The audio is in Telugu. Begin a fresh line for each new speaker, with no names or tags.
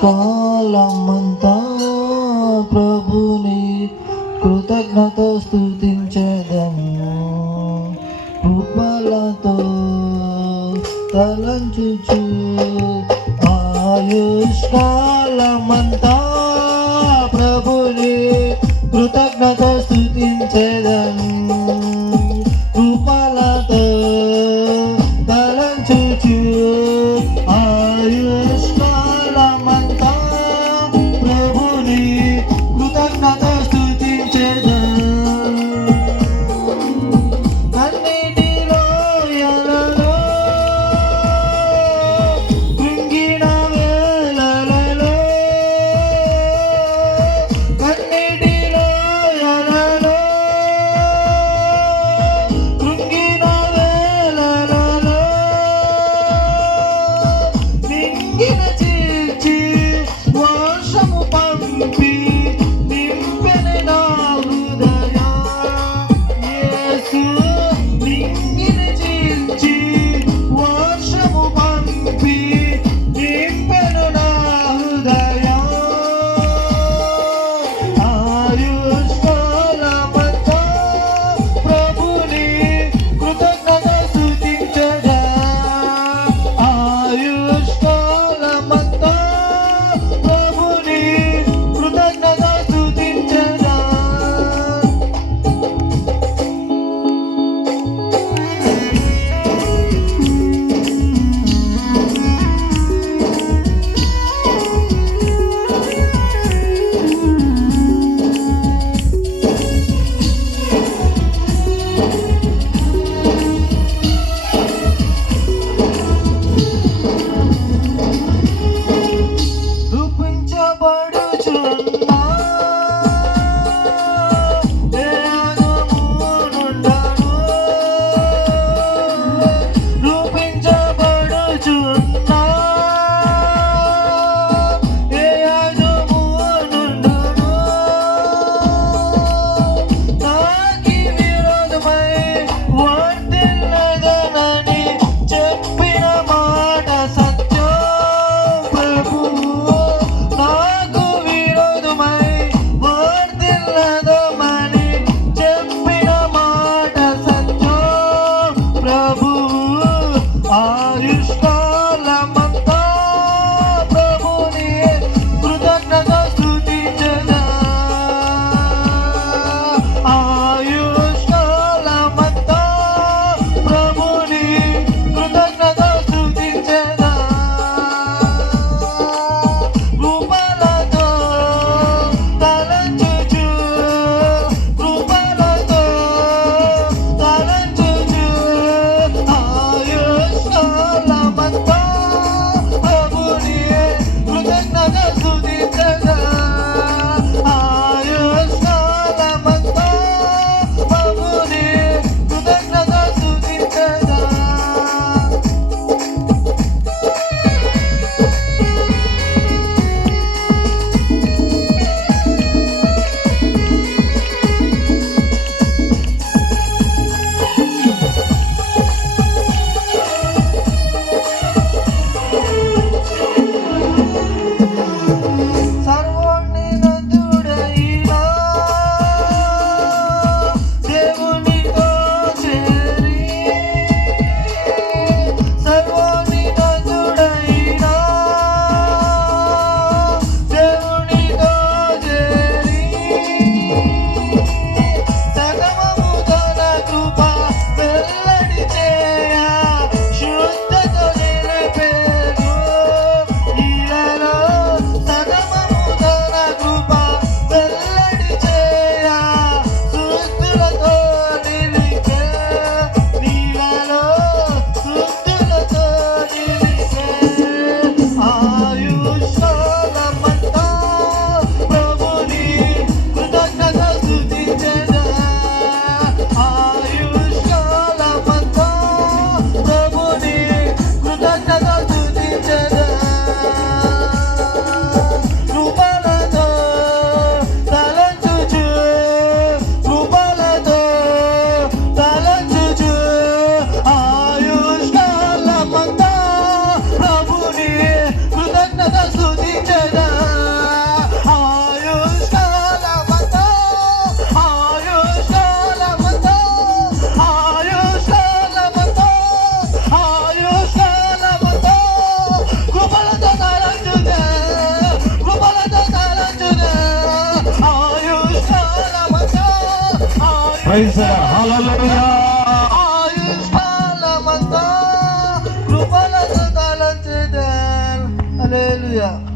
కాలమంతా ప్రభుని కృతజ్ఞత స్థుతించదను కృపలతో తలంచుచు ఆయుష్కాలమంతా ప్రభుని కృతజ్ఞత స్థుతి Thank you.
ప్రైజ్ హల్లెలూయా
ఆయుష్కాలమంతా కృపలతో తలంచితే హల్లెలూయా